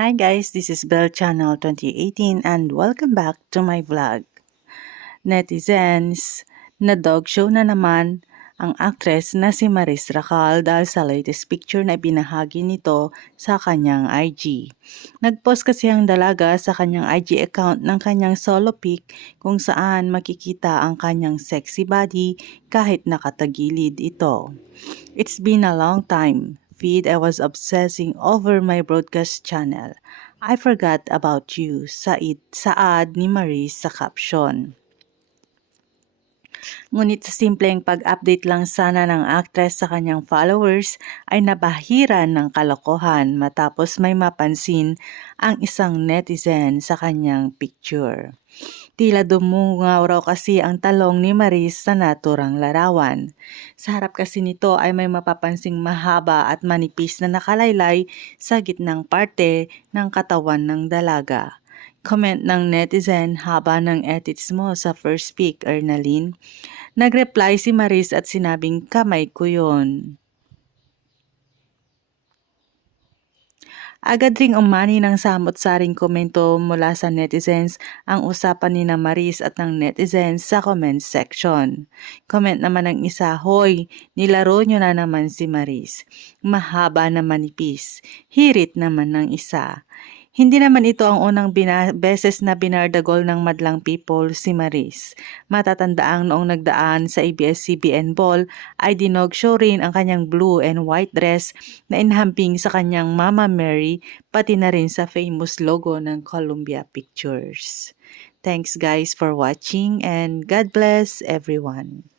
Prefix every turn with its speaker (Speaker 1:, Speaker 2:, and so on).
Speaker 1: Hi guys, this is Bell Channel 2018 and welcome back to my vlog. Netizens, na dog show na naman ang actress na si Maris Racal dahil sa latest picture na binahagi nito sa kanyang IG. Nagpost kasi ang dalaga sa kanyang IG account ng kanyang solo pic kung saan makikita ang kanyang sexy body kahit nakatagilid ito. It's been a long time. Feed I was obsessing over my broadcast channel. I forgot about you sa it sa ad ni Maris sa caption. Ngunit sa simpleng pag-update lang sana ng actress sa kanyang followers ay nabahiran ng kalokohan matapos may mapansin ang isang netizen sa kanyang picture. Tila dumungaw raw kasi ang talong ni Maris sa naturang larawan. Sa harap kasi nito ay may mapapansing mahaba at manipis na nakalaylay sa gitnang parte ng katawan ng dalaga. Comment ng netizen haba ng edits mo sa first pic, Ernalyn. Nagreply si Maris at sinabing kamay ko yun. Agad ring umani ng samot-saring komento mula sa netizens ang usapan ni na Maris at ng netizens sa comment section. Comment naman ng isa, Hoy, nilaro nyo na naman si Maris. Mahaba na manipis. Hirit naman ng isa. Hindi naman ito ang unang bina- beses na binardagol ng madlang people si Maris. Matatandaang noong nagdaan sa ABS-CBN Ball ay dinog show rin ang kanyang blue and white dress na inhamping sa kanyang Mama Mary pati na rin sa famous logo ng Columbia Pictures. Thanks guys for watching and God bless everyone.